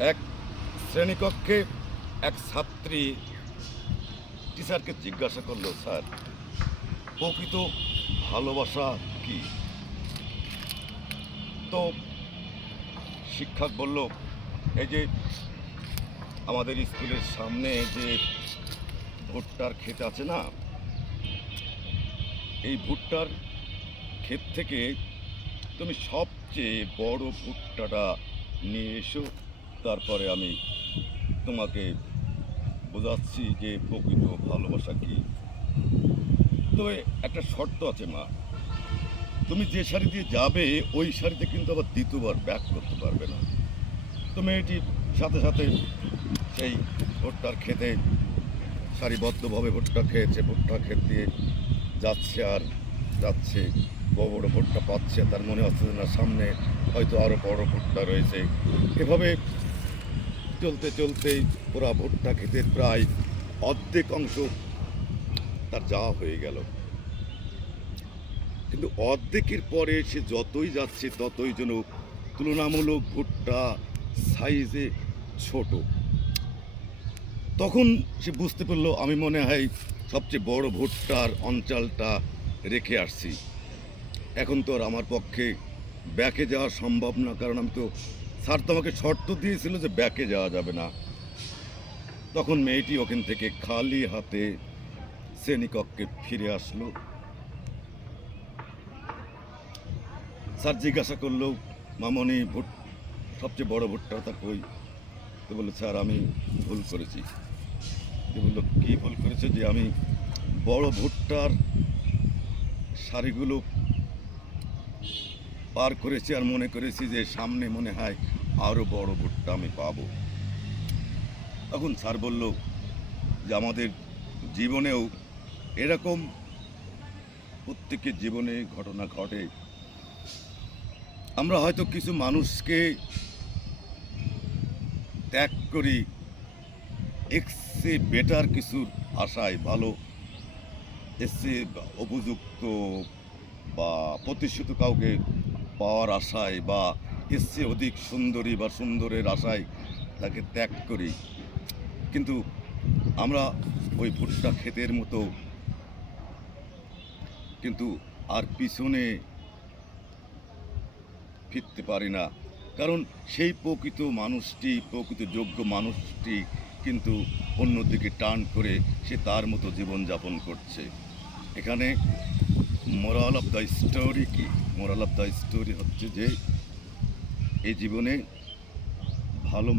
এক শ্রেণীকক্ষে এক ছাত্রী টিচারকে জিজ্ঞাসা করলো, স্যার, প্রকৃত ভালোবাসা কি? তো শিক্ষক বলল, এই যে আমাদের স্কুলের সামনে যে ভুট্টার ক্ষেত আছে না, এই ভুট্টার ক্ষেত থেকে তুমি সবচেয়ে বড় ভুট্টাটা নিয়ে এসো, তারপরে আমি তোমাকে বোঝাচ্ছি যে প্রকৃত ভালোবাসা কি। তবে একটা শর্ত আছে মা, তুমি যে শাড়ি দিয়ে যাবে ওই শাড়িতে কিন্তু আবার দ্বিতীয়বার ব্যাক করতে পারবে না। তো মেয়েটি সাথে সাথে সেই ভুট্টার খেতে সারিবদ্ধভাবে ভুট্টা খেয়েছে, ভুট্টা ক্ষেত দিয়ে যাচ্ছে আর যাচ্ছে, বড় বড় ভুট্টা পাচ্ছে, তার মনে হচ্ছে যে না, সামনে হয়তো আরও বড় ভুট্টা রয়েছে। এভাবে চলতে চলতেই পুরা ভুট্টা ক্ষেতের প্রায় অর্ধেক অংশ তার যাওয়া হয়ে গেল। কিন্তু অর্ধেকের পরে সে যতই যাচ্ছে ততই যেন তুলনামূলক ভুট্টা সাইজে ছোট। তখন সে বুঝতে পারলো, আমি মনে হয় সবচেয়ে বড় ভুট্টার অঞ্চলটা রেখে আসছি। এখন তো আর আমার পক্ষে ব্যাকে যাওয়া সম্ভব না, কারণ আমি তো, স্যার তো আমাকে শর্ত দিয়েছিল যে ব্যাকে যাওয়া যাবে না। তখন মেয়েটি ওখান থেকে খালি হাতে শ্রেণীকক্ষে ফিরে আসলো। স্যার জিজ্ঞাসা করলো, মামনি, সবচেয়ে বড় ভুট্টাটা কই? তো বললো, স্যার, আমি ভুল করেছি। তো বললো, কী ভুল করেছে? যে আমি বড় ভুট্টার সারিগুলো পার করেছি আর মনে করেছি যে সামনে মনে হয় আরও বড় ভুট্টা আমি পাবো। তখন স্যার বলল যে আমাদের জীবনেও এরকম প্রত্যেকের জীবনে ঘটনা ঘটে। আমরা হয়তো কিছু মানুষকে ত্যাগ করি এক্সে বেটার কিছুর আশায়, ভালো এসে উপযুক্ত বা প্রতিষ্ঠিত কাউকে পাওয়ার আশায়, বা এসছে অধিক সুন্দরী বা সুন্দরের আশায় তাকে ত্যাগ করি। কিন্তু আমরা ওই ভুট্টা ক্ষেতের মতো কিন্তু আর পিছনে ফিরতে পারি না, কারণ সেই প্রকৃত মানুষটি, প্রকৃত যোগ্য মানুষটি কিন্তু অন্যদিকে টার্ন করে সে তার মতো জীবনযাপন করছে। এখানে মোরাল অফ দ্য স্টোরি কি? মোরাল অফ দ্য স্টোরি হচ্ছে যে এই জীবনে ভালো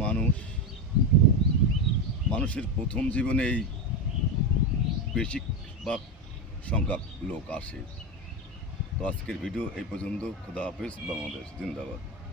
মানুষের প্রথম জীবনেই বেশিরভাগ সংখ্যক লোক আসে। তো আজকের ভিডিও এই পর্যন্ত। খুদা হাফেজ। বাংলাদেশ জিন্দাবাদ।